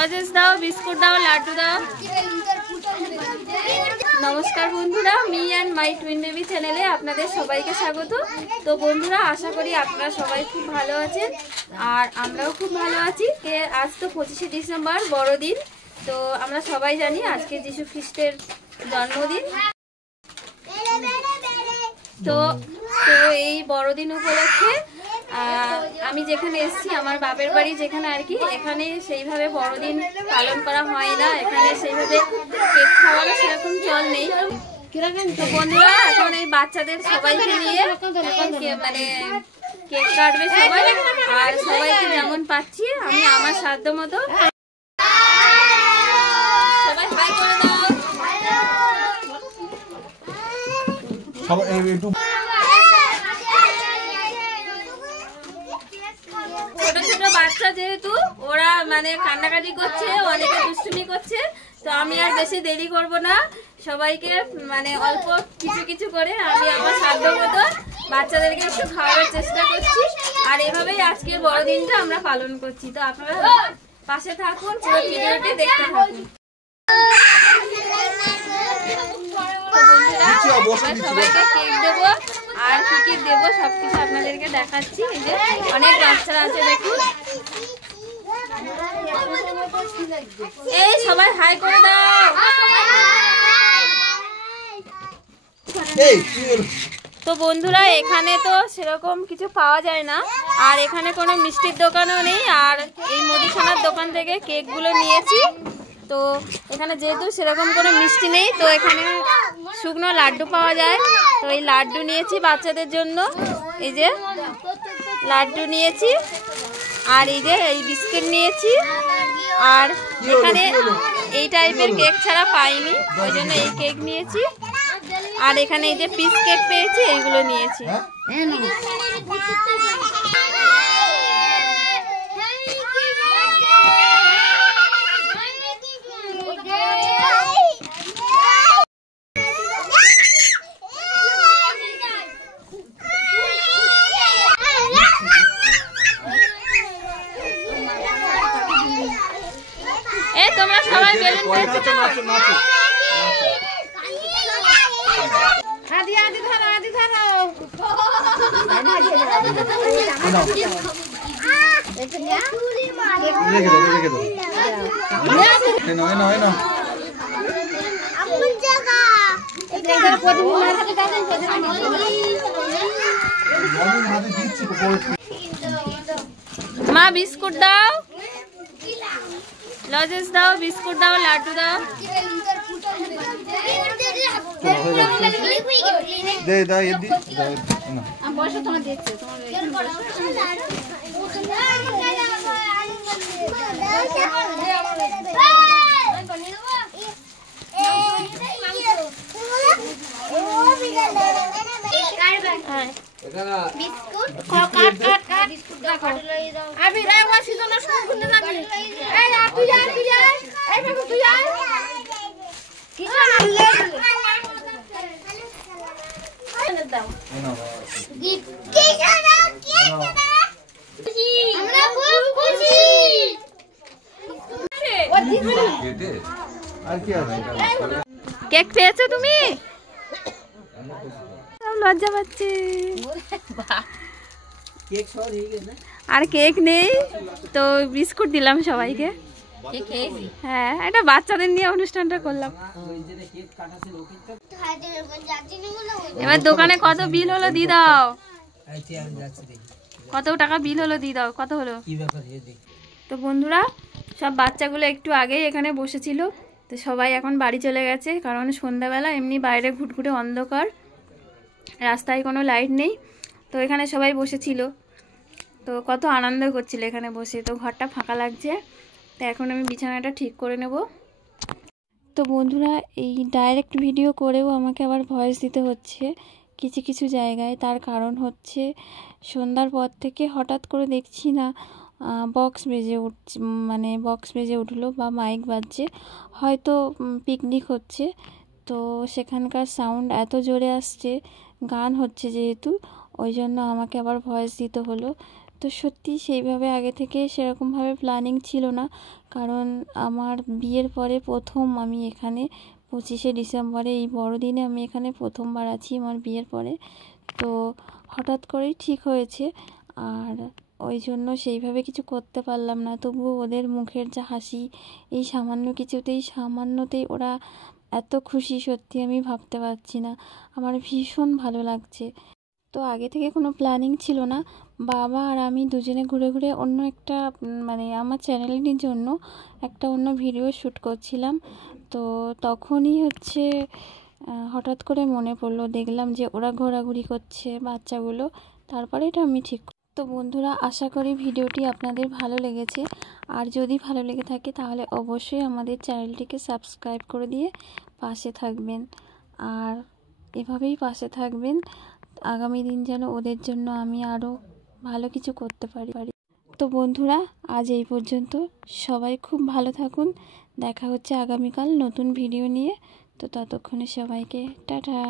Lozenges দাও, biscuit দাও, লাড্ডু দাও। নমস্কার বন্ধুরা, me and my twin baby চ্যানেলে আপনাদের সবাইকে স্বাগত। তো বন্ধুরা, আশা করি আপনারা সবাই খুব ভালো আছেন আর আমরাও খুব ভালো আছি। আজ তো 25শে ডিসেম্বর, বড়দিন। তো আমরা সবাই জানি আজকে যিশু খ্রিস্টের জন্মদিন। তো এই বড়দিন উপলক্ষে আমি যেখানে এসেছি, আমার বাপের বাড়ি যেখানে আর কি, এখানে সেইভাবে বড়দিন পালন করা হয় না। এখানে সেইভাবে কেক খাওয়ানো সেরকম চল নেই। তো বন্ধুরা, এখন এই বাচ্চাদের সবাইকে নিয়ে মানে কেক কাটবে সবাই, আর সবাইকে যেমন পাচ্ছি আমি আমার সাধ্য মতো। সবাই হাই করে দাও। ছোট ছোট বাচ্চা যেহেতু, ওরা মানে কান্নাকাটি করছে, অনেকে দুষ্টুমি করছে, তো আমি আর বেশি দেরি করব না। সবাইকে মানে অল্প কিছু কিছু করে আমি আমার সাধ্য মতো বাচ্চাদেরকে একটু খাওয়ানোর চেষ্টা করছি। আর এভাবেই আজকে বড়দিনটা আমরা পালন করছি। তো আপনারা পাশে থাকুন, পুরো ভিডিওটি দেখতে থাকুন। সবাইকে কেক দেবো আর কি কি দেবো সবকিছু আপনাদেরকে দেখাচ্ছি। এই যে অনেক বাচ্চারা আছে, দেখুন। এই সবাই হাই করে দাও। তো বন্ধুরা, এখানে তো সেরকম কিছু পাওয়া যায় না, আর এখানে কোনো মিষ্টির দোকানও নেই। আর এই মুদিখানার দোকান থেকে কেকগুলো নিয়েছি। তো এখানে যেহেতু সেরকম কোনো মিষ্টি নেই, তো এখানে শুকনো লাড্ডু পাওয়া যায়। তো এই লাড্ডু নিয়েছি বাচ্চাদের জন্য। এই যে লাড্ডু নিয়েছি, আর এই যে এই বিস্কুট নিয়েছি। আর এখানে এই টাইপের কেক ছাড়া পাইনি, ওই জন্য এই কেক নিয়েছি। আর এখানে এই যে পিস কেক পেয়েছি, এইগুলো নিয়েছি। তোমরা সবাই বেলুন পেয়েছো তো? আদি আদি ধরো, আদি ধরো। মা বিস্কুট দাও, লজেন্স দাও, বিস্কুট দাও, লাড্ডু দাও। কেক পেয়েছো তুমি? লজ্জা পাচ্ছে। আর কেক নেই, তো বিস্কুট দিলাম সবাইকে। হ্যাঁ, এটা বাচ্চাদের নিয়ে অনুষ্ঠানটা করলাম। এবার দোকানে কত বিল হলো দিয়ে দাও। কত টাকা বিল হলো দিয়ে দাও। কত হলো? তো বন্ধুরা, সব বাচ্চাগুলো একটু আগেই এখানে বসেছিল। তো সবাই এখন বাড়ি চলে গেছে, কারণ সন্ধ্যাবেলা এমনি বাইরে ঘুটঘুটে অন্ধকার, রাস্তায় কোনো লাইট নেই। তো এখানে সবাই বসেছিল, তো কত আনন্দ করছিল এখানে বসে। তো ঘরটা ফাঁকা লাগছে, তো এখন আমি বিছানাটা ঠিক করে নেব। তো বন্ধুরা, এই ডাইরেক্ট ভিডিও করেও আমাকে আবার ভয়েস দিতে হচ্ছে কিছু কিছু জায়গায়। তার কারণ হচ্ছে সন্ধ্যার পর থেকে হঠাৎ করে দেখছি না বক্স বেজে উঠছে, মানে বক্স বেজে উঠলো বা মাইক বাজছে, হয়তো পিকনিক হচ্ছে। তো সেখানকার সাউন্ড এত জোরে আসছে, গান হচ্ছে যেহেতু, ওই জন্য আমাকে আবার ভয়েস দিতে হলো। তো সত্যি সেইভাবে আগে থেকে সেরকমভাবে প্ল্যানিং ছিল না, কারণ আমার বিয়ের পরে প্রথম আমি এখানে 25শে ডিসেম্বরে এই বড়দিনে আমি এখানে প্রথমবার আছি আমার বিয়ের পরে। তো হঠাৎ করেই ঠিক হয়েছে, আর ওই জন্য সেইভাবে কিছু করতে পারলাম না। তবুও ওদের মুখের যা হাসি, এই সামান্যতেই ওরা এত খুশি, সত্যি আমি ভাবতে পারছি না। আমার ভীষণ ভালো লাগছে। তো আগে থেকে কোনো প্ল্যানিং ছিল না, বাবা আর আমি দুজনে ঘুরে ঘুরে অন্য একটা মানে আমার চ্যানেলের জন্য একটা অন্য ভিডিও শ্যুট করছিলাম। তো তখনই হঠাৎ করে মনে পড়লো, দেখলাম যে ওরা ঘোরাঘুরি করছে বাচ্চাগুলো, তারপরে এটা আমি ঠিক। তো বন্ধুরা, আশা করি ভিডিওটি আপনাদের ভালো লেগেছে, আর যদি ভালো লেগে থাকে তাহলে অবশ্যই আমাদের চ্যানেলটিকে সাবস্ক্রাইব করে দিয়ে পাশে থাকবেন, আর এভাবেই পাশে থাকবেন। আগামী দিন যেন ওদের জন্য আমি আরও ভালো কিছু করতে পারি। তো বন্ধুরা, আজ এই পর্যন্ত। সবাই খুব ভালো থাকুন। দেখা হচ্ছে আগামীকাল নতুন ভিডিও নিয়ে। তো ততক্ষণে সবাইকে টাটা।